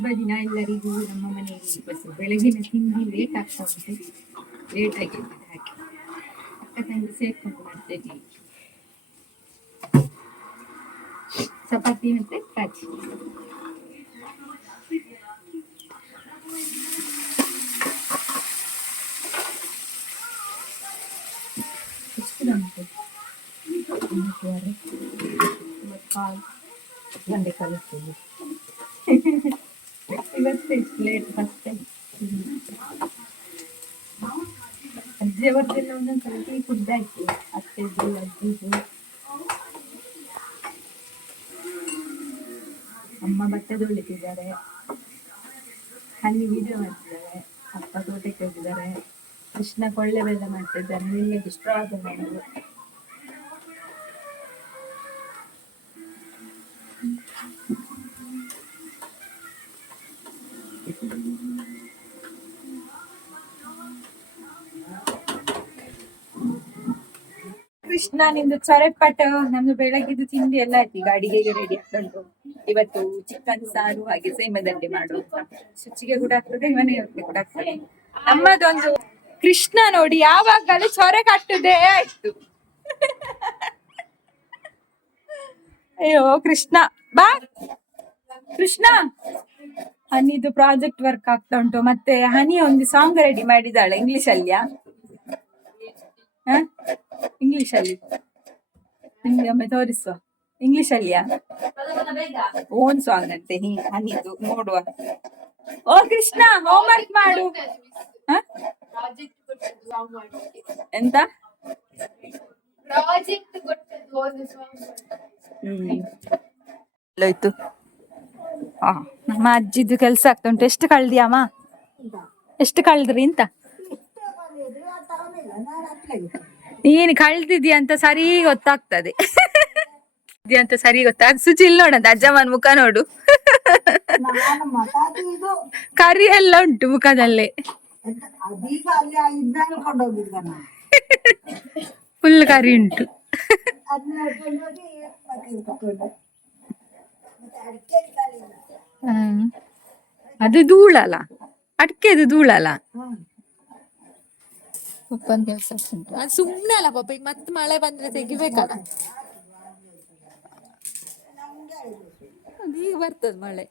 ಶುಭ ದಿನ ಎಲ್ಲರಿಗೂ ನಮ್ಮ ಮನೆಯಲ್ಲಿ ಬಸ್ ಬೆಳಗಿನ ತಿಂಡಿ ಲೇಟ್ ಆಗ್ತಾ ಉಂಟು ಲೇಟ್ ಆಗಿರ್ತದೆ ಹಾಗೆ ಅಕ್ಕ ತಂಗಿ ಸೇರ್ಕೊಂಡು ಮಾಡ್ತಾ ಇದ್ದೀವಿ ಚಪಾತಿ ಮತ್ತೆ ಕಾಚಿ ಎಷ್ಟು ಬಂತು ಒಂದೂವರೆ ಮತ್ತು ಕಾಲು ಗಂಟೆ ಕಲಿಸ್ತೀವಿ ಇವತ್ತು ಇಷ್ಟು ಲೇಟ್ ಫಸ್ಟ್ ಟೈಮ್ ಅಜ್ಜಿ ಅವರದೆಲ್ಲ ಒಂದೊಂದ್ಸಲ ಟೀ ಕುಡ್ದಾಯ್ತು ಅತ್ತೆದು ಅಜ್ಜಿದು ಅಮ್ಮ ಭತ್ತ ತೊಳಿತಿದ್ದಾರೆ ಅಲ್ಲಿ ವಿಡಿಯೋ ಮಾಡ್ತಿದ್ದಾರೆ ಅಪ್ಪ ತೋಟಕ್ಕೆ ಹೋಗಿದ್ದಾರೆ ಕೃಷ್ಣ ಕೊಳ್ಳೆ ಬೆಲ್ಲ ಮಾಡ್ತಿದ್ದಾನೆ ನಿನ್ನೆ ಸ್ಟ್ರಾಗ್ ಮಾಡೋದು ಕೃಷ್ಣ ನಿಮ್ದು ಚೊರೆಪಟ, ನಮ್ದು ಬೆಳಗ್ಗೆದು ತಿಂಡಿ ಎಲ್ಲ ಆಯ್ತು. ಈಗ ಅಡಿಗೆಗೆ ರೆಡಿ ಆಗ್ತಂಟು ಇವತ್ತು ಚಿಕನ್ ಸಾರು ಹಾಗೆ ಸೇಮದಲ್ಲಿ ಮಾಡುವ ಶುಚಿಗೆ ಕೂಡ ಆಗ್ತದೆ ಮನೆಯವರಿಗೆ ಕೂಡ ಆಗ್ತದೆ. ನಮ್ಮದೊಂದು ಕೃಷ್ಣ ನೋಡಿ ಯಾವಾಗಲೂ ಚೊರೆ ಕಟ್ಟುದೇ ಆಯ್ತು. ಅಯ್ಯೋ, ಕೃಷ್ಣ. ಬಾ. ಕೃಷ್ಣ. ಹನಿದು ಪ್ರಾಜೆಕ್ಟ್ ವರ್ಕ್ ಆಗ್ತಾ ಉಂಟು. ಮತ್ತೆ ಹನಿ ಒಂದು ಸಾಂಗ್ ರೆಡಿ ಮಾಡಿದಾಳೆ ಇಂಗ್ಲಿಷ್ ಅಲ್ಲಿಯಾ? ಇಂಗ್ಲಿಷ್ ಅಲ್ಲಿ ನಿಮ್ಗೆ ಒಮ್ಮೆ ತೋರಿಸುವ. ಇಂಗ್ಲಿಷ್ ಅಲ್ಲಿಯಾ ಓನ್ ಸಾಂಗ್ ಅಂತೆ, ಹಿ ಅನಿದು ನೋಡುವ. ಓ, ಕೃಷ್ಣ ಹೋಮ್ವರ್ಕ್ ಮಾಡು? ಎಂತ? ಆ, ನಮ್ಮ ಅಜ್ಜಿದು ಕೆಲ್ಸ ಆಗ್ತಾ ಉಂಟು. ಎಷ್ಟು ಕಳ್ದಿಯಮ್ಮ? ಎಷ್ಟು ಕಳ್ದ್ರಿ ಅಂತ? ನೀನು ಕಳ್ದಿದ್ಯಾ ಅಂತ ಸರಿ ಗೊತ್ತಾಗ್ತದೆ. ಅಂತ ಸರಿ ಗೊತ್ತಾಗ ಸುಚಿಲ್ ನೋಡಂತ ಅಜ್ಜಮ್ಮನ ಮುಖ ನೋಡು. ಕರಿ ಎಲ್ಲ ಉಂಟು ಮುಖದಲ್ಲೇ. ಫುಲ್ ಕರಿ ಉಂಟು. ಅದು ಧೂಳಲ್ಲ. ಅಡ್ಕೆದು ಧೂಳಲ್ಲ. ಪಪ್ಪನ್ ಕೆಲಸ ಅದು ಸುಮ್ಮನೆ ಅಲ್ಲ ಪಾಪ ಈಗ ಮತ್ತೆ ಮಳೆ ಬಂದ್ರೆ ತೆಗಿಬೇಕಲ್ಲ ಈಗ ಬರ್ತದ ಮಳೆ.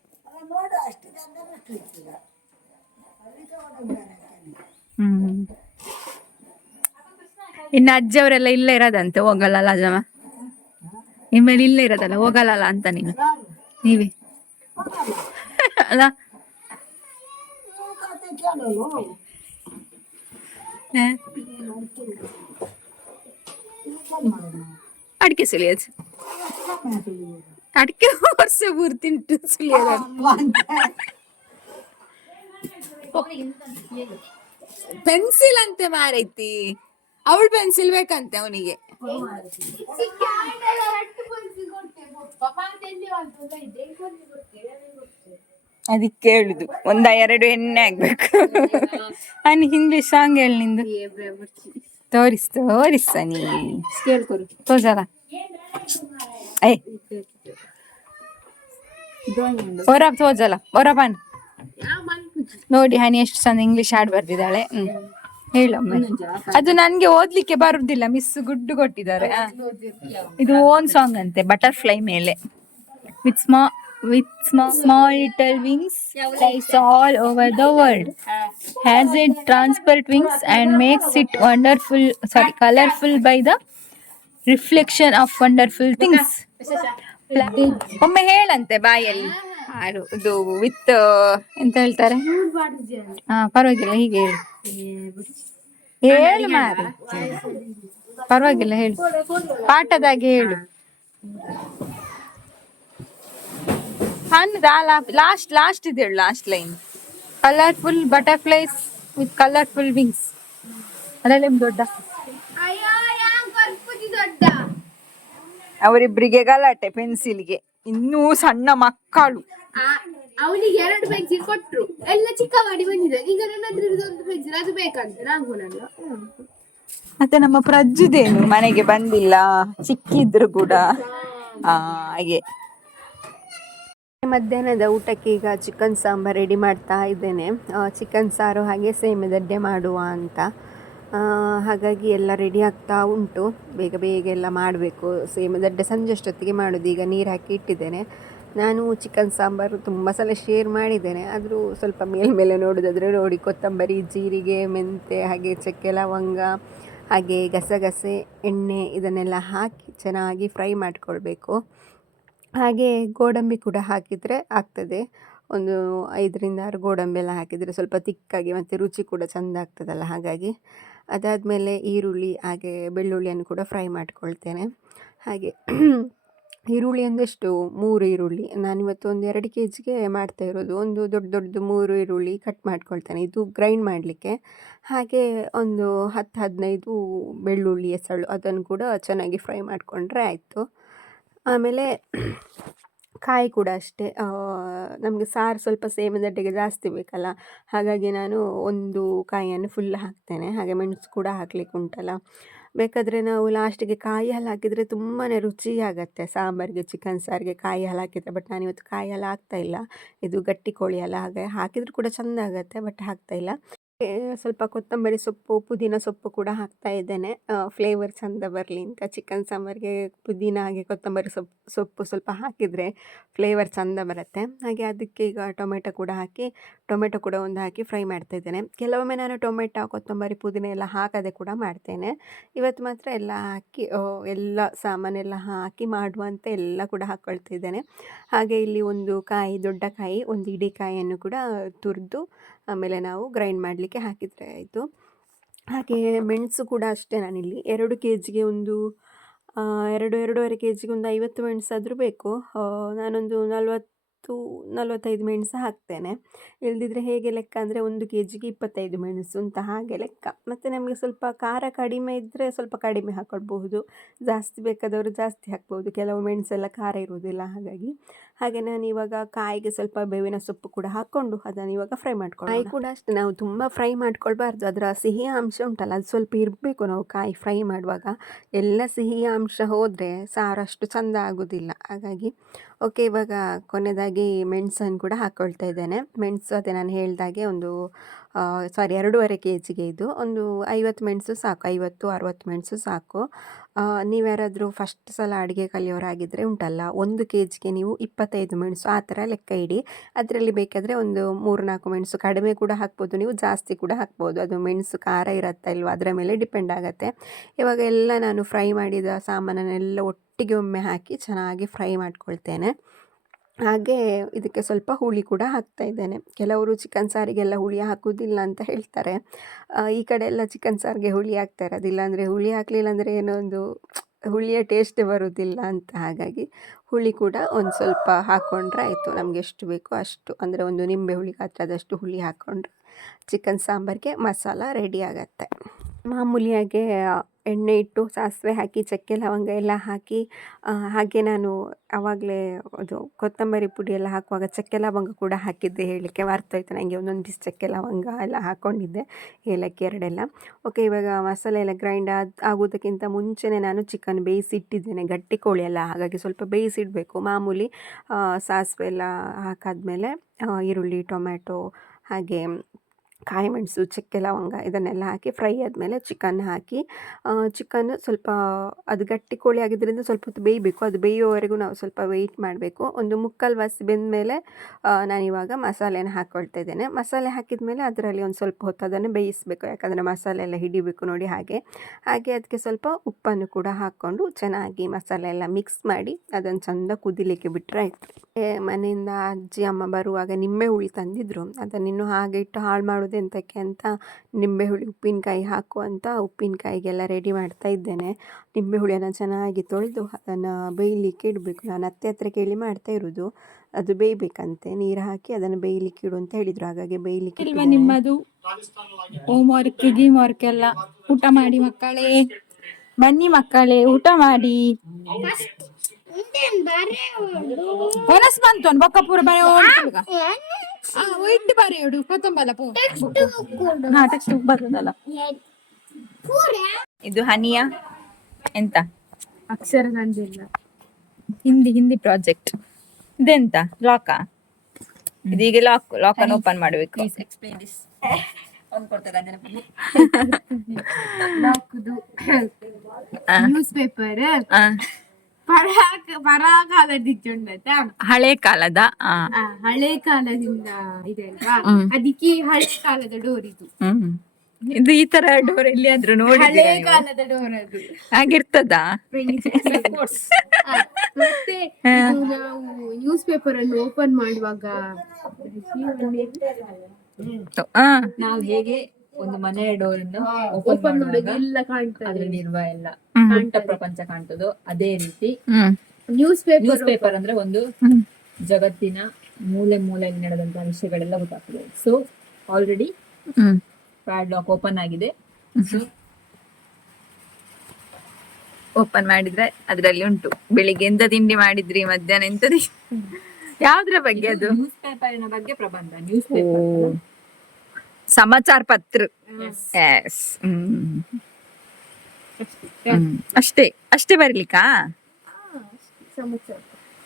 ಹ್ಮ್. ಇನ್ನು ಅಜ್ಜಿಯವರೆಲ್ಲ ಇಲ್ಲೇ ಇರೋದಂತೆ ಹೋಗಲ್ಲ ಜಮ ನಿಮ್ಮಲ್ಲಿ ಇಲ್ಲೇ ಇರೋದಲ್ಲ ಹೋಗಲ್ಲ ಅಂತ ನೀನು? ನೀವೇ? ಅಲ್ಲ ಕತೆ ಕೇಳಲು ಹ? ಮಾಡೋಣ ಅಡಿಕೆ ಸುಲಿಯೋದು ಅಡಿಕೆ ವರ್ಷ ಪೂರ್ತಿ ಉಂಟು ಸುಲಿಯೋದು ಪೆನ್ಸಿಲ್ ಅಂತೆ ಮಾರೈತಿ ಅವಳು ಪೆನ್ಸಿಲ್ ಬೇಕಂತೆ ಅವನಿಗೆ ಅದಕ್ಕೆ ಹೇಳುದು ಒಂದ ಎರಡು ಎಣ್ಣೆ ಆಗ್ಬೇಕು ಅನ್ ಇಂಗ್ಲಿಷ್ ಸಾಂಗ್ ಹೇಳಿ ನಿಂದು ತೋರಿಸ್ ತೋರಿಸ ನೀ. ಕೇಳ್ಕೊರು ತೋಜಲ ಐ ಹೊರ ತೋಜಲ ಹೊರ ಬನ್ ನೋಡಿ ಹನಿ ಎಷ್ಟು ಚಂದ ಇಂಗ್ಲಿಷ್ ಹಾಡ್ ಬರ್ದಿದ್ದಾಳೆ. ಹ್ಮ್. ಹೇಳಮ್ಮ. ಅದು ನನ್ಗೆ ಓದ್ಲಿಕ್ಕೆ ಬರುದಿಲ್ಲ ಮಿಸ್ ಗುಡ್ಡು ಕೊಟ್ಟಿದ್ದಾರೆ. ಇದು ಓನ್ ಸಾಂಗ್ ಅಂತೆ ಬಟರ್ಫ್ಲೈ ಮೇಲೆ. With small with small little wings flies all over the world has it transparent wings and makes it wonderful sorry colourful by the reflection of wonderful things ಒಮ್ಮೆ ಹೇಳಂತೆ ಬಾಯಲ್ಲಿ. ಇದು with ಎಂತ ಹೇಳ್ತಾರೆ? ಹಾ ಪರವಾಗಿಲ್ಲ, ಹೀಗೆ ಹೇಳು. ಹೇಳು ಮಾರಿ. ಪರವಾಗಿಲ್ಲ, ಹೇಳು. ಪಾಠದಾಗೆ ಹೇಳು. ಲಾಸ್ಟ್ ಲಾಸ್ಟ್ ಇದೆ ಹೇಳು last line colourful butterflies with colourful wings ಅದರಲ್ಲಿ ದೊಡ್ಡ? ಅಯ್ಯೋ ಯಾಕೆ ಬರ್ಪುಜಿ ದೊಡ್ಡ? ಅವರಿಬ್ಬರಿಗೆ ಗಲಾಟೆ ಪೆನ್ಸಿಲ್ಗೆ. ಇನ್ನೂ ಸಣ್ಣ ಮಕ್ಕಳು. ಅವನಿಗೆ ಎರಡು ಪೆನ್ಸಿಲ್ ಕೊಟ್ರು. ಎಲ್ಲ ಚಿಕ್ಕ ಮಾಡಿ ಬಂದಿದೆ ಈಗ ನನ್ನ ಹತ್ರ ಒಂದು ಪೆನ್ಸಿಲ್ ಅದು ಬೇಕಂತ. ರಾಘು ನಾನು ಮತ್ತೆ ನಮ್ಮ ಪ್ರಜ್ಜುದೇನು ಮನೆಗೆ ಬಂದಿಲ್ಲ ಚಿಕ್ಕಿದ್ರು ಕೂಡ. ಹಾಗೆ. ಮಧ್ಯಾಹ್ನದ ಊಟಕ್ಕೆ ಈಗ ಚಿಕನ್ ಸಾಂಬಾರ್ ರೆಡಿ ಮಾಡ್ತಾ ಇದ್ದೇನೆ. ಚಿಕನ್ ಸಾರು ಹಾಗೆ ಸೇಮಿದಡ್ಡೆ ಮಾಡುವ ಅಂತ. ಹಾಗಾಗಿ ಎಲ್ಲ ರೆಡಿ ಆಗ್ತಾ ಉಂಟು. ಬೇಗ ಬೇಗ ಎಲ್ಲ ಮಾಡಬೇಕು. ಸೇಮಿದಡ್ಡೆ ಸಂಜೆ ಅಷ್ಟೊತ್ತಿಗೆ ಮಾಡೋದು. ಈಗ ನೀರು ಹಾಕಿ ಇಟ್ಟಿದ್ದೇನೆ. ನಾನು ಚಿಕನ್ ಸಾಂಬಾರು ತುಂಬ ಸಲ ಶೇರ್ ಮಾಡಿದ್ದೇನೆ. ಆದರೂ ಸ್ವಲ್ಪ ಮೇಲ್ಮೇಲೆ ನೋಡೋದಾದರೆ ನೋಡಿ. ಕೊತ್ತಂಬರಿ, ಜೀರಿಗೆ ಮೆಂತೆ ಹಾಗೆ ಚಕ್ಕೆ ಲವಂಗ, ಹಾಗೆ ಗಸಗಸೆ, ಎಣ್ಣೆ ಇದನ್ನೆಲ್ಲ ಹಾಕಿ ಚೆನ್ನಾಗಿ ಫ್ರೈ ಮಾಡಿಕೊಳ್ಬೇಕು. ಹಾಗೆ ಗೋಡಂಬಿ ಕೂಡ ಹಾಕಿದರೆ ಆಗ್ತದೆ. ಒಂದು ಐದರಿಂದ ಆರು ಗೋಡಂಬಿ ಎಲ್ಲ ಹಾಕಿದರೆ ಸ್ವಲ್ಪ ತಿಕ್ಕಾಗಿ ಮತ್ತು ರುಚಿ ಕೂಡ ಚೆಂದ ಆಗ್ತದಲ್ಲ ಹಾಗಾಗಿ. ಅದಾದಮೇಲೆ ಈರುಳ್ಳಿ, ಹಾಗೆ ಬೆಳ್ಳುಳ್ಳಿಯನ್ನು ಕೂಡ ಫ್ರೈ ಮಾಡಿಕೊಳ್ತೇನೆ. ಹಾಗೆ ಈರುಳ್ಳಿ ಒಂದೆಷ್ಟು ಮೂರು ಈರುಳ್ಳಿ. ನಾನಿವತ್ತು ಒಂದು ಎರಡು ಕೆ ಜಿಗೆ ಮಾಡ್ತಾ ಇರೋದು. ಒಂದು ದೊಡ್ಡ ದೊಡ್ಡದು ಮೂರು ಈರುಳ್ಳಿ ಕಟ್ ಮಾಡ್ಕೊಳ್ತೇನೆ. ಇದು ಗ್ರೈಂಡ್ ಮಾಡಲಿಕ್ಕೆ. ಹಾಗೆ ಒಂದು ಹತ್ತು ಹದಿನೈದು ಬೆಳ್ಳುಳ್ಳಿ ಎಸಳು ಅದನ್ನು ಕೂಡ ಚೆನ್ನಾಗಿ ಫ್ರೈ ಮಾಡಿಕೊಂಡ್ರೆ ಆಯಿತು. ಆಮೇಲೆ ಕಾಯಿ ಕೂಡ ಅಷ್ಟೇ. ನಮಗೆ ಸಾರು ಸ್ವಲ್ಪ ಸೇಮಿದಡ್ಡೆಗೆ ಜಾಸ್ತಿ ಬೇಕಲ್ಲ. ಹಾಗಾಗಿ ನಾನು ಒಂದು ಕಾಯಿಯನ್ನು ಫುಲ್ ಹಾಕ್ತೇನೆ. ಹಾಗೆ ಮೆಣಸು ಕೂಡ ಹಾಕ್ಲಿಕ್ಕೆ ಉಂಟಲ್ಲ. ಬೇಕಾದರೆ ನಾವು ಲಾಸ್ಟಿಗೆ ಕಾಯಿ ಹಾಲು ಹಾಕಿದರೆ ತುಂಬಾ ರುಚಿಯಾಗತ್ತೆ. ಸಾಂಬಾರಿಗೆ ಚಿಕನ್ ಸಾರಿಗೆ ಕಾಯಿ ಹಾಲು ಹಾಕಿದರೆ. ಬಟ್ ನಾನಿವತ್ತು ಕಾಯಿ ಹಾಲು ಹಾಕ್ತಾ ಇಲ್ಲ. ಇದು ಗಟ್ಟಿ ಕೋಳಿ ಅಲ್ಲ ಹಾಗೆ ಹಾಕಿದರೂ ಕೂಡ ಚೆಂದ ಆಗುತ್ತೆ ಬಟ್ ಹಾಕ್ತಾ ಇಲ್ಲ. ಏ, ಸ್ವಲ್ಪ ಕೊತ್ತಂಬರಿ ಸೊಪ್ಪು, ಪುದೀನ ಸೊಪ್ಪು ಕೂಡ ಹಾಕ್ತಾ ಇದ್ದೇನೆ. ಫ್ಲೇವರ್ ಚೆಂದ ಬರಲಿ ಅಂತ. ಚಿಕನ್ ಸಾಂಬಾರಿಗೆ ಪುದೀನ ಹಾಗೆ ಕೊತ್ತಂಬರಿ ಸೊಪ್ಪು ಸೊಪ್ಪು ಸ್ವಲ್ಪ ಹಾಕಿದರೆ ಫ್ಲೇವರ್ ಚೆಂದ ಬರುತ್ತೆ. ಹಾಗೆ ಅದಕ್ಕೆ ಈಗ ಟೊಮೆಟೊ ಕೂಡ ಹಾಕಿ, ಟೊಮೆಟೊ ಕೂಡ ಒಂದು ಹಾಕಿ ಫ್ರೈ ಮಾಡ್ತಾ ಇದ್ದೇನೆ. ಕೆಲವೊಮ್ಮೆ ನಾನು ಟೊಮೆಟೊ, ಕೊತ್ತಂಬರಿ, ಪುದೀನ ಎಲ್ಲ ಹಾಕದೆ ಕೂಡ ಮಾಡ್ತೇನೆ. ಇವತ್ತು ಮಾತ್ರ ಎಲ್ಲ ಹಾಕಿ ಎಲ್ಲ ಸಾಮಾನೆಲ್ಲ ಹಾಕಿ ಮಾಡುವಂತ ಎಲ್ಲ ಕೂಡ ಹಾಕ್ಕೊಳ್ತಿದ್ದೇನೆ ಹಾಗೆ ಇಲ್ಲಿ ಒಂದು ಕಾಯಿ, ದೊಡ್ಡ ಕಾಯಿ, ಒಂದು ಇಡೀ ಕಾಯಿಯನ್ನು ಕೂಡ ತುರಿದು ಆಮೇಲೆ ನಾವು ಗ್ರೈಂಡ್ ಮಾಡಲಿಕ್ಕೆ ಹಾಕಿದರೆ ಆಯಿತು. ಹಾಗೆ ಮೆಣಸು ಕೂಡ ಅಷ್ಟೇ ನಾನಿಲ್ಲಿ. ಎರಡು ಕೆ ಜಿಗೆ ಒಂದು ಎರಡು, ಎರಡೂವರೆ ಕೆ ಜಿಗೆ ಒಂದು ಐವತ್ತು ಮೆಣಸಾದರೂ ಬೇಕು. ನಾನೊಂದು ನಲ್ವತ್ತು ನಲ್ವತ್ತೈದು ಮೆಣಸು ಹಾಕ್ತೇನೆ. ಇಲ್ದಿದ್ರೆ ಹೇಗೆ ಲೆಕ್ಕ ಅಂದರೆ ಒಂದು ಕೆ ಜಿಗೆ ಇಪ್ಪತ್ತೈದು ಮೆಣಸು ಅಂತ ಹಾಗೆ ಲೆಕ್ಕ. ಮತ್ತು ನಮಗೆ ಸ್ವಲ್ಪ ಖಾರ ಕಡಿಮೆ ಇದ್ದರೆ ಸ್ವಲ್ಪ ಕಡಿಮೆ ಹಾಕೊಳ್ಬಹುದು. ಜಾಸ್ತಿ ಬೇಕಾದವರು ಜಾಸ್ತಿ ಹಾಕ್ಬೋದು ಕೆಲವು ಮೆಣಸೆಲ್ಲ ಖಾರ ಇರುವುದಿಲ್ಲ ಹಾಗಾಗಿ. ಹಾಗೆ ನಾನು ಇವಾಗ ಕಾಯಿಗೆ ಸ್ವಲ್ಪ ಬೇವಿನ ಸೊಪ್ಪು ಕೂಡ ಹಾಕ್ಕೊಂಡು ಅದನ್ನು ಇವಾಗ ಫ್ರೈ ಮಾಡ್ಕೊಂಡು ಕಾಯಿ ಕೂಡ ಅಷ್ಟೇ. ನಾವು ತುಂಬ ಫ್ರೈ ಮಾಡ್ಕೊಳ್ಬಾರ್ದು. ಅದರ ಸಿಹಿಯ ಅಂಶ ಉಂಟಲ್ಲ ಅದು ಸ್ವಲ್ಪ ಇರಬೇಕು ನಾವು ಕಾಯಿ ಫ್ರೈ ಮಾಡುವಾಗ. ಎಲ್ಲ ಸಿಹಿಯ ಅಂಶ ಹೋದರೆ ಸಾರು ಅಷ್ಟು ಚಂದ ಆಗೋದಿಲ್ಲ. ಹಾಗಾಗಿ ಓಕೆ, ಇವಾಗ ಕೊನೆಯದಾಗಿ ಮೆಣಸನ್ನು ಕೂಡ ಹಾಕ್ಕೊಳ್ತಾ ಇದ್ದೇನೆ. ಮೆಣಸು ಅದೇ ನಾನು ಹೇಳ್ದಾಗೆ ಒಂದು ಸಾರಿ ಎರಡೂವರೆ ಕೆ ಜಿಗೆ ಇದು. ಒಂದು ಐವತ್ತು ಮೆಣಸು ಸಾಕು, ಐವತ್ತು, ಅರುವತ್ತು ಮೆಣಸು ಸಾಕು. ನೀವ್ಯಾರಾದರೂ ಫಸ್ಟ್ ಸಲ ಅಡುಗೆ ಕಲಿಯೋರಾಗಿದ್ದರೆ ಉಂಟಲ್ಲ, ಒಂದು ಕೆ ಜಿಗೆ ನೀವು ಇಪ್ಪತ್ತೈದು ಮೆಣಸು ಆ ಥರ ಲೆಕ್ಕ ಇಡಿ. ಅದರಲ್ಲಿ ಬೇಕಾದರೆ ಒಂದು ಮೂರು ನಾಲ್ಕು ಮೆಣಸು ಕಡಿಮೆ ಕೂಡ ಹಾಕ್ಬೋದು, ನೀವು ಜಾಸ್ತಿ ಕೂಡ ಹಾಕ್ಬೋದು. ಅದು ಮೆಣಸು ಖಾರ ಇರುತ್ತಾ ಇಲ್ವಾ, ಅದರ ಮೇಲೆ ಡಿಪೆಂಡ್ ಆಗುತ್ತೆ. ಇವಾಗ ಎಲ್ಲ ನಾನು ಫ್ರೈ ಮಾಡಿದ ಸಾಮಾನನ್ನೆಲ್ಲ ಒಟ್ಟಿಗೆ ಒಮ್ಮೆ ಹಾಕಿ ಚೆನ್ನಾಗಿ ಫ್ರೈ ಮಾಡ್ಕೊಳ್ತೇನೆ. ಹಾಗೆ ಇದಕ್ಕೆ ಸ್ವಲ್ಪ ಹುಳಿ ಕೂಡ ಹಾಕ್ತಾ ಇದ್ದೇನೆ. ಕೆಲವರು ಚಿಕನ್ ಸಾರಿಗೆಲ್ಲ ಹುಳಿ ಹಾಕೋದಿಲ್ಲ ಅಂತ ಹೇಳ್ತಾರೆ. ಈ ಕಡೆ ಎಲ್ಲ ಚಿಕನ್ ಸಾರಿಗೆ ಹುಳಿ ಹಾಕ್ತಾರೆ ಅದಿಲ್ಲ ಅಂದರೆ ಹುಳಿ ಹಾಕಲಿಲ್ಲ ಅಂದರೆ ಏನೋ ಒಂದು ಹುಳಿಯ ಟೇಸ್ಟ್ ಬರೋದಿಲ್ಲ ಅಂತ ಹಾಗಾಗಿ ಹುಳಿ ಕೂಡ ಒಂದು ಸ್ವಲ್ಪ ಹಾಕ್ಕೊಂಡ್ರೆ ಆಯಿತು. ನಮಗೆ ಎಷ್ಟು ಬೇಕೋ ಅಷ್ಟು. ಅಂದರೆ ಒಂದು ನಿಂಬೆ ಹುಳಿ, ಗಾತ್ರದಷ್ಟು ಹುಳಿ ಹಾಕ್ಕೊಂಡ್ರೆ ಚಿಕನ್ ಸಾಂಬಾರಿಗೆ ಮಸಾಲ ರೆಡಿ ಆಗತ್ತೆ. ಮಾಮೂಲಿಯಾಗೆ ಎಣ್ಣೆ ಇಟ್ಟು ಸಾಸಿವೆ ಹಾಕಿ ಚಕ್ಕೆ ಲವಂಗ ಎಲ್ಲ ಹಾಕಿ ಹಾಗೆ ನಾನು ಆವಾಗಲೇ ಅದು ಕೊತ್ತಂಬರಿ ಪುಡಿ ಎಲ್ಲ ಹಾಕುವಾಗ ಚಕ್ಕೆ ಲವಂಗ ಕೂಡ ಹಾಕಿದ್ದೆ ಹೇಳಲಿಕ್ಕೆ ಮರ್ತೋಯ್ತು ನನಗೆ ಒಂದೊಂದು ಪೀಸ್ ಚಕ್ಕೆ ಲವಂಗ ಎಲ್ಲ ಹಾಕ್ಕೊಂಡಿದ್ದೆ ಏಲಕ್ಕಿ ಎರಡೆಲ್ಲ. ಓಕೆ ಇವಾಗ ಮಸಾಲೆ ಎಲ್ಲ ಗ್ರೈಂಡ್ ಆದ ಆಗೋದಕ್ಕಿಂತ ಮುಂಚೆನೇ ನಾನು ಚಿಕನ್ ಬೇಯಿಸಿಟ್ಟಿದ್ದೇನೆ ಗಟ್ಟಿ ಕೋಳಿ ಎಲ್ಲ ಹಾಗಾಗಿ ಸ್ವಲ್ಪ ಬೇಯಿಸಿಡಬೇಕು ಮಾಮೂಲಿ ಸಾಸಿವೆ ಎಲ್ಲ ಹಾಕಾದಮೇಲೆ ಆ, ಈರುಳ್ಳಿ ಟೊಮ್ಯಾಟೊ ಹಾಗೆ ಕಾಯಿಮೆಣಸು ಚಕ್ಕೆ ಲವಂಗ ಇದನ್ನೆಲ್ಲ ಹಾಕಿ ಫ್ರೈ ಆದಮೇಲೆ ಚಿಕನ್ ಹಾಕಿ ಚಿಕನ್ ಸ್ವಲ್ಪ ಅದು ಗಟ್ಟಿ ಕೋಳಿ ಆಗಿದ್ದರಿಂದ ಸ್ವಲ್ಪ ಹೊತ್ತು ಬೇಯಬೇಕು. ಅದು ಬೇಯುವವರೆಗೂ ನಾವು ಸ್ವಲ್ಪ ವೆಯ್ಟ್ ಮಾಡಬೇಕು. ಒಂದು ಮುಕ್ಕಲ್ ವಾಸಿ ಬೆಂದಮೇಲೆ ಇವಾಗ ಮಸಾಲೆನ ಹಾಕ್ಕೊಳ್ತಾ ಇದ್ದೇನೆ. ಮಸಾಲೆ ಹಾಕಿದ ಮೇಲೆ ಅದರಲ್ಲಿ ಒಂದು ಸ್ವಲ್ಪ ಹೊತ್ತು ಅದನ್ನು ಬೇಯಿಸಬೇಕು. ಯಾಕಂದರೆ ಮಸಾಲೆ ಎಲ್ಲ ಹಿಡಿಬೇಕು ನೋಡಿ ಹಾಗೆ. ಹಾಗೆ ಅದಕ್ಕೆ ಸ್ವಲ್ಪ ಉಪ್ಪನ್ನು ಕೂಡ ಹಾಕ್ಕೊಂಡು ಚೆನ್ನಾಗಿ ಮಸಾಲೆ ಎಲ್ಲ ಮಿಕ್ಸ್ ಮಾಡಿ ಅದನ್ನು ಚೆಂದ ಕುದಿಲಿಕ್ಕೆ ಬಿಟ್ಟರೆ ಆಯಿತು. ಮನೆಯಿಂದ ಅಜ್ಜಿ, ಅಮ್ಮ ಬರುವಾಗ ನಿಂಬೆ ಹುಳಿ ತಂದಿದ್ರು. ಅದನ್ನು ಇನ್ನೂ ಹಾಗೆ ಇಟ್ಟು ಹಾಳು ಮಾಡೋದೆಂತಕ್ಕೆ ಅಂತ ನಿಂಬೆ ಹುಳಿ ಉಪ್ಪಿನಕಾಯಿ ಹಾಕು ಅಂತ ಉಪ್ಪಿನಕಾಯಿಗೆಲ್ಲ ರೆಡಿ ಮಾಡ್ತಾ ಇದ್ದೇನೆ. ನಿಂಬೆ ಹುಳಿಯನ್ನು ಚೆನ್ನಾಗಿ ತೊಳೆದು ಅದನ್ನು ಬೇಯಲಿಕ್ಕೆ ಇಡಬೇಕು. ನಾನು ಅತ್ತೆ ಹತ್ರ ಕೇಳಿ ಮಾಡ್ತಾ ಇರೋದು. ಅದು ಬೇಯಬೇಕಂತೆ. ನೀರು ಹಾಕಿ ಅದನ್ನು ಬೇಯಲಿಕ್ಕೆ ಇಡು ಅಂತ ಹೇಳಿದರು. ಹಾಗಾಗಿ ಬೇಯಲಿಕ್ಕೆ ಇಲ್ವಾ. ನಿಮ್ಮದು? ಹೋಮ್ ವರ್ಕ್ ಗೀಮ್ ವರ್ಕ್ ಎಲ್ಲ. ಊಟ ಮಾಡಿ ಮಕ್ಕಳೇ. ಬನ್ನಿ ಮಕ್ಕಳೇ ಊಟ ಮಾಡಿ. ಒನಸ್ ಬಂತು ಬೊಕ್ಕ ಪೂರ ಬರೆ ಒಯ್ದು ಬಾರಿ ಇಡು ಕೊತ್ತಂಬಲ್ಲ ಪೂ. ಹಾ ಟೆಕ್ಸ್ಟ್ ಬುಕ್ ಬರ್ತದಲ್ಲ ಇದು ಹನಿಯ? ಎಂತ? ಅಕ್ಷರ ನಂದಿಲ್ಲ ಹಿಂದಿ ಹಿಂದಿ ಪ್ರಾಜೆಕ್ಟ್ ಇದೆಂತ? ಲಾಕ ಇದೀಗ ಲಾಕ್ ಲಾಕ್ ಅನ್ನು ಓಪನ್ ಮಾಡಬೇಕು. ನ್ಯೂಸ್ ಪೇಪರ್ ಪರಾಕಾಲದಿಚ್ಚುಂಡತ ಹಳೆ ಕಾಲದ ಆ, ಹಳೆ ಕಾಲದಿಂದ ಇದೆ ಅಲ್ವಾ? ಅದಕ್ಕೆ ಹಳೆ ಕಾಲದ ಡೋರ್ ಇದು. ಹ್ಮ್. ಇದು ಈ ತರ ಡೋರ್ ಎಲ್ಲಿಯಾದ್ರೂ ಹಳೆ ನೋಡಿ ಹಳೆ ಕಾಲದ ಡೋರ್ ಅದು. ಆಗಿರ್ತದಾ ಆ, ಮತ್ತೆ ಇದು ನಾವು ನ್ಯೂಸ್ ಪೇಪರ್ ಅನ್ನು ಓಪನ್ ಮಾಡುವಾಗ ನಾವು ಹೇಗೆ ಒಂದು ಮನೆ ಡೋರ್ ಅನ್ನು ಓಪನ್ ಮಾಡೋದು ಎಲ್ಲ ಕಾಣ್ತದೆ ಅದರಲ್ಲಿರುವ ಎಲ್ಲ ಹ್ಮ್. ಪ್ರಪಂಚ ಕಾಣ್ತದೋ ಅದೇ ರೀತಿ ನ್ಯೂಸ್ ಪೇಪರ್ ನ್ಯೂಸ್ ಪೇಪರ್ ಅಂದ್ರೆ ಒಂದು. ಜಗತ್ತಿನ ಮೂಲೆ ಮೂಲೆಯಲ್ಲಿ ನಡೆದಂತಹ ವಿಷಯಗಳೆಲ್ಲ ಗೊತ್ತಾಗ್ತದೆ. So already hmm. Pad lock open ಆಗಿದೆ ಸೊ ಓಪನ್ ಮಾಡಿದ್ರೆ ಅದ್ರಲ್ಲಿ ಉಂಟು. ಬೆಳಿಗ್ಗೆ ಎಂತ ತಿಂಡಿ ಮಾಡಿದ್ರಿ ಮಧ್ಯಾಹ್ನ ಎಂತ ಯಾವ್ದ್ರ ಬಗ್ಗೆ ಅದು? ನ್ಯೂಸ್ ಪೇಪರಿನ ಬಗ್ಗೆ ಪ್ರಬಂಧ ನ್ಯೂಸ್ ಪೇಪರ್ ಸಮಾಚಾರ ಪತ್ರ. ಅಷ್ಟೇ ಅಷ್ಟೇ ಬರ್ಲಿಕ್ಕಾ? ಸಮಾಚಾರ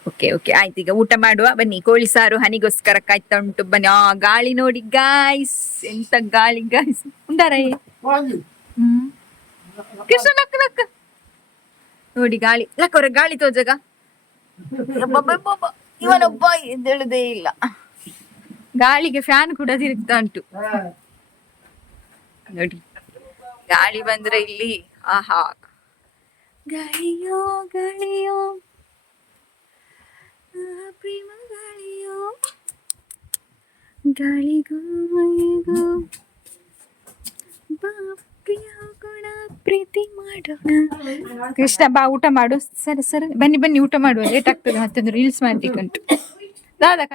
ಓಕೆ ಓಕೆ ಆಯ್ತು ಈಗ ಊಟ ಮಾಡುವ. ಬನ್ನಿ ಕೋಳಿ ಸಾರು ಹನಿಗೋಸ್ಕರ ಕಾಯ್ತಾ ಉಂಟು ಬನ್ನಿ ಆ ಗಾಳಿ ನೋಡಿ ಗಾಯ್ಸ್ ಎಂತ ಗಾಳಿ ಗಾಯ್ಸ್ ಉಂಟಾರ ಕೃಷ್ಣ ನಕ್ಕ ನಕ್ಕ ನೋಡಿ ಗಾಳಿ. ಲಕ್ಕವ್ರ ಗಾಳಿ ತೋಜಗ ಇವನೊಬ್ಬ ಎದ್ದೇಳುದೇ ಇಲ್ಲ. ಗಾಳಿಗೆ ಫ್ಯಾನ್ ಕೂಡ ತಿರುಗ್ತಾ ಉಂಟು. ನೋಡಿ ಗಾಳಿ ಬಂದ್ರೆ ಇಲ್ಲಿ ಆಹಾ. ಗಾಳಿಯೋ ಗಾಳಿಯೋ ಪ್ರೇಮ ಗಾಳಿಯೋ ಗಾಳಿಗೋ ಗುಣ ಪ್ರೀತಿ ಮಾಡೋಣ. ಕೃಷ್ಣ ಬಾ ಊಟ ಮಾಡು. ಸರಿ ಸರಿ. ಬನ್ನಿ ಬನ್ನಿ ಊಟ ಮಾಡುವ. ಲೇಟ್ ಆಗ್ತದೆ ಮತ್ತೊಂದು ರೀಲ್ಸ್ ಮಾಡ್ಲಿಕ್ಕುಂಟು. ದಾದಾ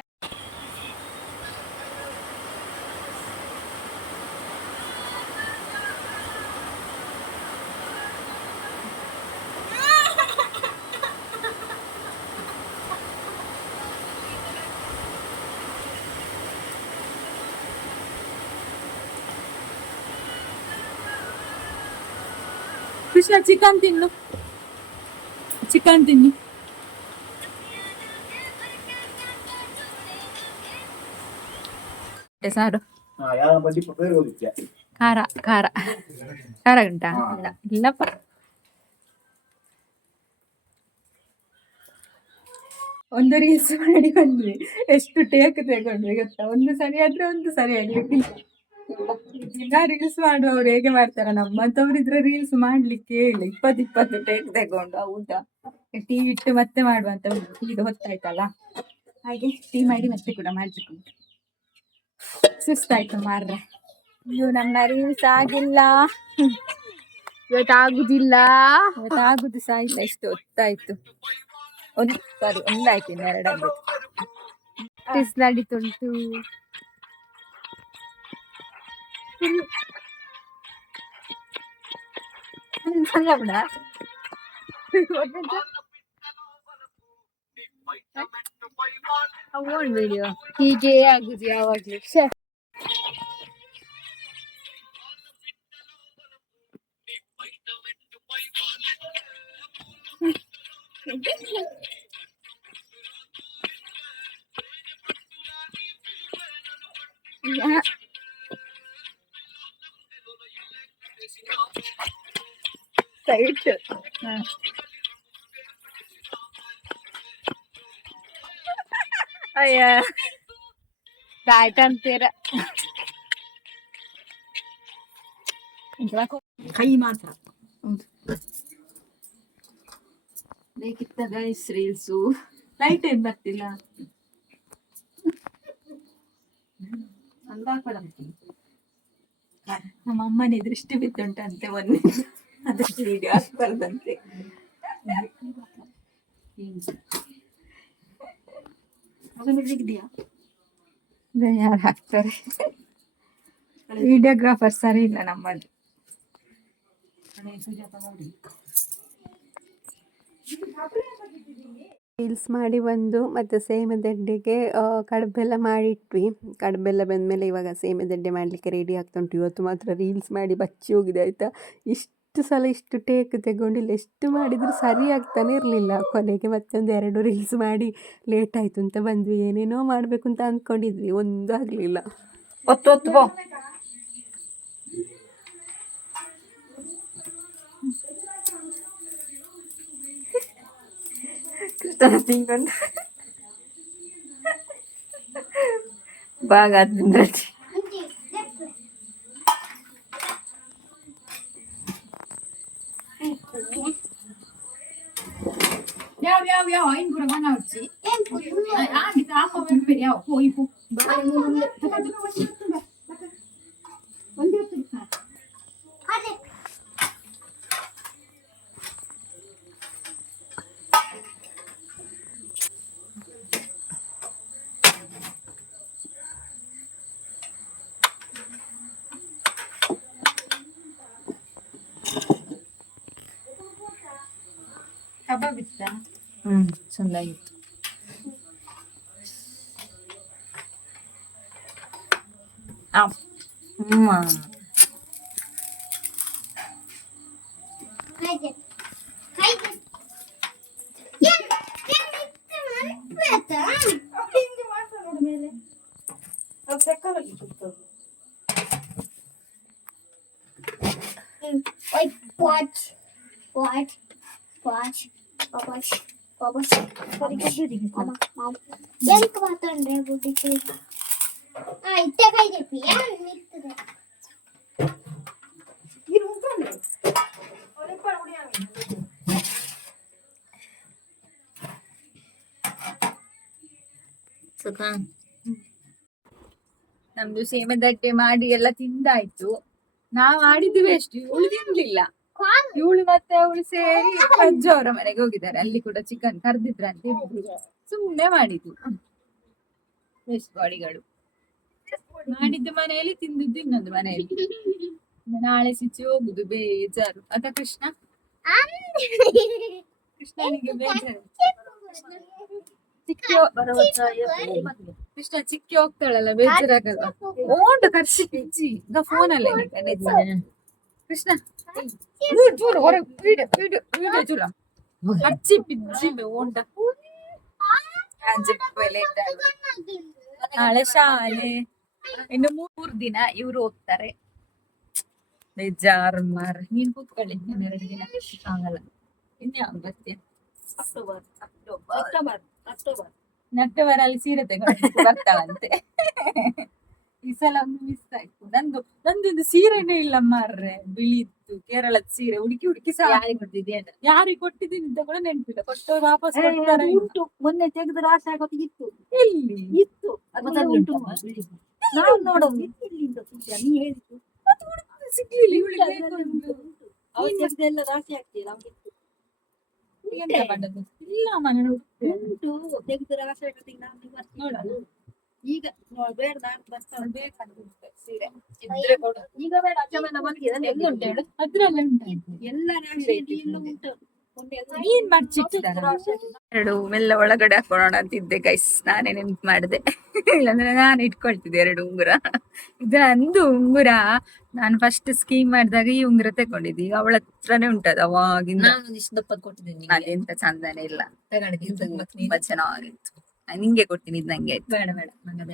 ಕೃಷ್ಣ ಚಿಕನ್ ತಿನ್ನು. ಚಿಕನ್ ತಿನ್ನಿ. ಸಾರು. ಖಾರ ಖಾರ. ಖಾರ ಉಂಟಾ? ಇಲ್ಲ ಇಲ್ಲಪ್ಪ. ಒಂದು ರೀಲ್ಸ್ ಮಾಡಿ ಬಂದ್ವಿ. ಎಷ್ಟು ಟೇಕ್ ತಗೊಂಡ್ವಿ ಗೊತ್ತಾ? ಒಂದು ಸರಿ ಆದ್ರೆ ಒಂದು ಸರಿ ಆಗ್ಲಿಕ್ಕಿಲ್ಲ. ದಿನ ರೀಲ್ಸ್ ಮಾಡುವವ್ರು ಹೇಗೆ ಮಾಡ್ತಾರ? ನಮ್ಮಂತವ್ರಿದ್ರೆ ರೀಲ್ಸ್ ಮಾಡ್ಲಿಕ್ಕೆ ಇಲ್ಲ. ಇಪ್ಪತ್ತು ಇಪ್ಪತ್ತು ಟೇಕ್ ತಗೊಂಡು ಊಟ ಟೀ ಇಟ್ಟು ಮತ್ತೆ ಮಾಡುವಂತ ಈಗ ಹೊತ್ತಾಯ್ತಲ್ಲ? ಹಾಗೆ ಟೀ ಮಾಡಿ ಮತ್ತೆ ಕೂಡ ಉಂಟು ಸುಸ್ತಾಯ್ತು ಮಾರ್ರೆ. ಅಯ್ಯೋ, ನನ್ನ ರೀಲ್ಸ್ ಆಗಿಲ್ಲ. ಇವತ್ತಾಗುದಿಲ್ಲ. ಇವತ್ತಾಗುದು ಸಹ ಇಲ್ಲ ಇಷ್ಟು ಹೊತ್ತಾಯ್ತು. ಒಂದು ಸಾರಿ ಒಂದಾಯ್ತು ಇನ್ನು ಎರಡಾಗ್ಬೇಕು ಟೆಸ್ಟ್ ನಡೀತುಂಟು ಸಣ್ಣ ಬಿಡ ವಿಡಿಯೋ ಹೀಗೆ ಆಗುದು ಯಾವಾಗ್ಲೂ ಶ್ಯೆ. ಆಯ್ತಂತೀರ. ಕೈ ಮಾತ್ರ. ಬೇಕಿತ್ತ ಗೈಸ್ ರೀಲ್ಸು. ಲೈಟ್ ಏನ್ ಬರ್ತಿಲ್ಲ? ನಮ್ಮ ಅಮ್ಮನೇ ದೃಷ್ಟಿ ಬಿದ್ದುಂಟಂತೆ ಮೊನ್ನೆ. ಅದಕ್ಕೆ ವಿಡಿಯೋ ಹಾಕ್ಬಾರ್ದಂತೆ. ಯಾರು ಹಾಕ್ತಾರೆ? ವಿಡಿಯೋಗ್ರಾಫರ್ ಸರಿ ಇಲ್ಲ ನಮ್ಮಲ್ಲಿ. ರೀಲ್ಸ್ ಮಾಡಿ ಬಂದು ಮತ್ತು ಸೇಮೆ ಕಡಬೆಲ್ಲ ಮಾಡಿಟ್ವಿ. ಕಡುಬೆಲ್ಲ ಬಂದಮೇಲೆ ಇವಾಗ ಸೇಮೆ ದಡ್ಡೆ ಮಾಡಲಿಕ್ಕೆ ರೆಡಿ ಆಗ್ತಾ ಉಂಟು. ಇವತ್ತು ಮಾತ್ರ ರೀಲ್ಸ್ ಮಾಡಿ ಬಚ್ಚಿ ಹೋಗಿದೆ, ಆಯಿತಾ? ಇಷ್ಟು ಇಷ್ಟು ಸಲ ಇಷ್ಟು ಟೇಕ್ ತೆಗೊಂಡಿಲ್ಲ, ಎಷ್ಟು ಮಾಡಿದರೂ ಸರಿ ಆಗ್ತಾನೆ ಇರಲಿಲ್ಲ. ಕೊನೆಗೆ ಮತ್ತೊಂದು ಎರಡು ರೀಲ್ಸ್ ಮಾಡಿ ಲೇಟ್ ಆಯಿತು ಅಂತ ಬಂದ್ವಿ. ಏನೇನೋ ಮಾಡಬೇಕು ಅಂತ ಅಂದ್ಕೊಂಡಿದ್ವಿ ಒಂದೂ ಆಗಲಿಲ್ಲ. ಒತ್ತು ಒತ್ತು, ಬೋ. ಬಾಗ ಯಾವ ಯಾವ ಯಾವ ಐನ್ ಕೂಡ ಮನ ಹಚ್ಚಿ ಆಗಿತ್ತು ಅಮ್ಮ ಬರ್ಬೇಡಿ ಯಾವ ಹೋಯ್ ಪೋ ang Watch, watch, watch. Haydi. ಮಾತಾಡ್ರೆ ಬುಟ್ಟಿಗೆ ಆ ಇತ್ತೆ ಕೈ ಜಪ್ಪಿ ಯಾರು ನಿಂತದೆ ಸುಖ ನಮ್ದು ಸೇಮೆ ದಟ್ಟೆ ಮಾಡಿ ಎಲ್ಲ ತಿಂದಾಯ್ತು ನಾವ್ ಆಡಿದ್ವಿ ಅಷ್ಟು ಇವಳು ತಿನ್ಲಿಲ್ಲ ಇವಳು ಮತ್ತೆ ಅವಳು ಸೇರಿ ಅಜ್ಜು ಅವರ ಮನೆಗೆ ಹೋಗಿದ್ದಾರೆ. ಅಲ್ಲಿ ಕೂಡ ಚಿಕನ್ ಕರ್ದಿದ್ರಂತ ಸುಮ್ಮನೆ ಸುಮ್ನೆ ಮಾಡಿದ್ದು. ವೇಸ್ಟ್ ಬಾಡಿಗಳು ಮಾಡಿದ್ದು ಮನೆಯಲ್ಲಿ ತಿಂದಿದ್ದು ಇನ್ನೊಂದು ಮನೆಯಲ್ಲಿ. ನಾಳೆ ಸಿಚ್ಚಿ ಹೋಗುದು ಬೇಜಾರು. ಅದ ಕೃಷ್ಣ? ಕೃಷ್ಣನಿಗೆ ಬೇಜಾರು. ಚಿಕ್ಕ ಕೃಷ್ಣ ಚಿಕ್ಕಿ ಹೋಗ್ತಾಳಲ್ಲ ಬೇಜಾರಾಗಲ್ಲ. ಓಂಡ್ ಕರ್ಸಿ ಈಗ ಫೋನ್ ಅಲ್ಲೇ ಕೃಷ್ಣ. ಹೊರಗೆ ಅಚ್ಚಿ ನಾಳೆ ಶಾಲೆ. ಇನ್ನು ಮೂರ್ ದಿನ ಇವ್ರು ಹೋಗ್ತಾರೆ ಬೇಜಾರು ಮಾರ. ನೀನ್ ಕೂತ್ಕೊಳ್ಳಿ ದಿನ. ಆಗಲ್ಲ. ಇನ್ಯಾವ ಬರ್ತೀಯ? October October October October. ಅಲ್ಲಿ ಸೀರೆ ತಗೊಂಡು ಬರ್ತಾಳಂತೆ. ಈ ಸಲ ಒಂದು ಮಿಸ್ ಆಯ್ತು. ನಂದು ನಂದೊಂದು ಸೀರೆನೇ ಇಲ್ಲ ಮಾರ್ರೆ ಬಿಳಿದ್ದು ಕೇರಳದ ಸೀರೆ. ಹುಡುಕಿ ಹುಡುಕಿ ಯಾರಿಗೆ ಕೊಟ್ಟಿದ್ದೆ ಯಾರಿಗೆ ಕೊಟ್ಟಿದ್ದೀನಿ ಅಂತ ಕೂಡ ನೆನಪಿಲ್ಲ. ಕೊಟ್ಟವ್ರು ವಾಪಸ್ ಕೊಡ್ತಾರೆ ಉಂಟು. ಮೊನ್ನೆ ತೆಗೆದು ರಾಶಿ ಆಗೋದು ಇತ್ತು. ಎಲ್ಲಿ? ಇತ್ತು. ಉಂಟು ನಾವು ನೋಡೋದು. ಇಲ್ಲಿಂದ ನೀ ಹೇಳಿದ್ದು. ಅದು ಹುಡುಕ್ತಾ ಸಿಗ್ಲಿಲ್ಲ. ಇವಳಿಗೆ. ಅವ್ರು ತೆಗ್ದೆಲ್ಲ ರಾಶಿ ಆಗ್ತೀವಿ ನಮ್ಗೆ ಎಂತ ಮಾಡೋದು ಇಲ್ಲ ಮನೆ ಉಂಟು. ತೆಗೆದು ರಾಶಿ ಆಗೋದಿಗೆ ನಾನು ನೋಡೋಣ. ಈಗ ನೋಡ್ ಬೇಡ ನಾನು ಬೇಕಂತ ಸೀರೆ. ಇದ್ರೆ ಕೊಡು. ಈಗ ಬೇಡ ಎಲ್ಲಿ ಉಂಟು ಹೇಳು? ಅದ್ರಲ್ಲ ಉಂಟು. ಎಲ್ಲ ರಾಶಿ ಎಲ್ಲ ಉಂಟು. ಮೊನ್ನೆ ಎಲ್ಲ. ನೀನ್ ಮಡ್ಚಿಟ್ಟಿದ್ದಾರ ರಾಶಿ ಎರಡು ಮೆಲ್ಲ ಒಳಗಡೆ ಹಾಕೊಳ್ಳೋಣ ಅಂತಿದ್ದೆ ಗೈಸ್ ನಾನೇ ನೆನ್ಪು ಮಾಡಿದೆ. ಇಲ್ಲಾಂದ್ರೆ ನಾನು ಇಟ್ಕೊಳ್ತಿದ್ದೆ ಎರಡು ಉಂಗುರ. ಇದು ಅಂದು ಉಂಗುರ. ನಾನು ಫಸ್ಟ್ ಸ್ಕೀಮ್ ಮಾಡಿದಾಗ ಈ ಉಂಗುರ ತಗೊಂಡಿದ್ದೆ. ಈಗ ಅವಳ ಹತ್ರನೇ ಉಂಟದ ಅವಾಗಿಂದ. ನಾನು ಇಷ್ಟು ದಪ್ಪದ್ ಕೊಟ್ಟಿದ್ದೀನಿ ಅದೆಂತ ಚಂದನೇ ಇಲ್ಲ. ತಗೊಂಡಿದ್ದೀನಿ. ತುಂಬಾ ಚೆನ್ನಾಗಿತ್ತು. ನಾನ್ ನಿಂಗೆ ಕೊಡ್ತೀನಿ ಇದು ನಂಗೆ ಆಯ್ತು. ಬೇಡ ಬೇಡ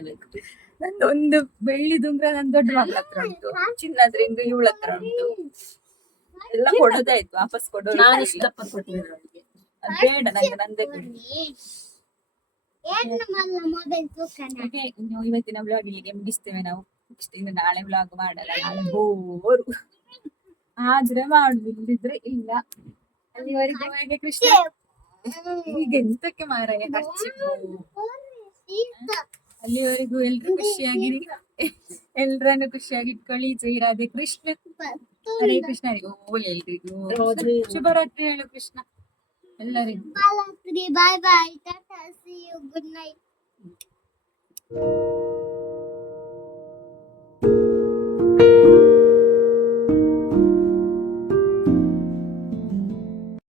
ಬೇಕು ನಂದು ಒಂದು ಬೆಳ್ಳಿ ದುಂಗ್ರ ನನ್ ದೊಡ್ಡ ಮಗಳ ಹತ್ರ ಉಂಟು. ಚಿನ್ನದ್ರಿಂದ ಇವಳ ಹತ್ರ ಉಂಟು. ಎಲ್ಲ ಕೊಡೋದಾಯ್ತು ವಾಪಸ್ ಕೊಡೋದು ನಾನು ಇಷ್ಟ ದಪ್ಪದ್ ಕೊಟ್ಟಿದ್ದೀನಿ ಅವಳಿಗೆ. ಅದ್ ಬೇಡ ನಂಗೆ ನಂದೇ ಕೊಡಿ. ಇವತ್ತಿನ ವ್ಲಾಗ್ ಇಲ್ಲಿಗೆ ಮುಗಿಸ್ತೇವೆ ನಾವು. ನೆಕ್ಸ್ಟ್ ಇನ್ನು ನಾಳೆ ವ್ಲಾಗ್ ಮಾಡಲ್ಲ. ನಾಳೆ ಬೋರು ಆದ್ರೆ ಮಾಡುದಿಲ್ಲದಿದ್ರೆ ಇಲ್ಲ. ಅಲ್ಲಿವರೆಗೆ ಹಾಗೆ ಕೃಷ್ಣ. ಈಗ ಎಂತಕ್ಕೆ ಮಾರಾಯ ಖರ್ಚಿಗೂ ಅಲ್ಲಿವರೆಗೂ ಎಲ್ರು ಖುಷಿಯಾಗಿರಿ ಎಲ್ರನ್ನು ಖುಷಿಯಾಗಿ ಇಟ್ಕೊಳ್ಳಿ ಜೈ ರಾಧೆ ಕೃಷ್ಣ ಹರೇ ಕೃಷ್ಣ ಓಲ್ ಎಲ್ರಿಗೂ ಶುಭರಾತ್ರಿ ಹೇಳು ಕೃಷ್ಣ ಎಲ್ಲರಿಗೂ bye bye tata see you good night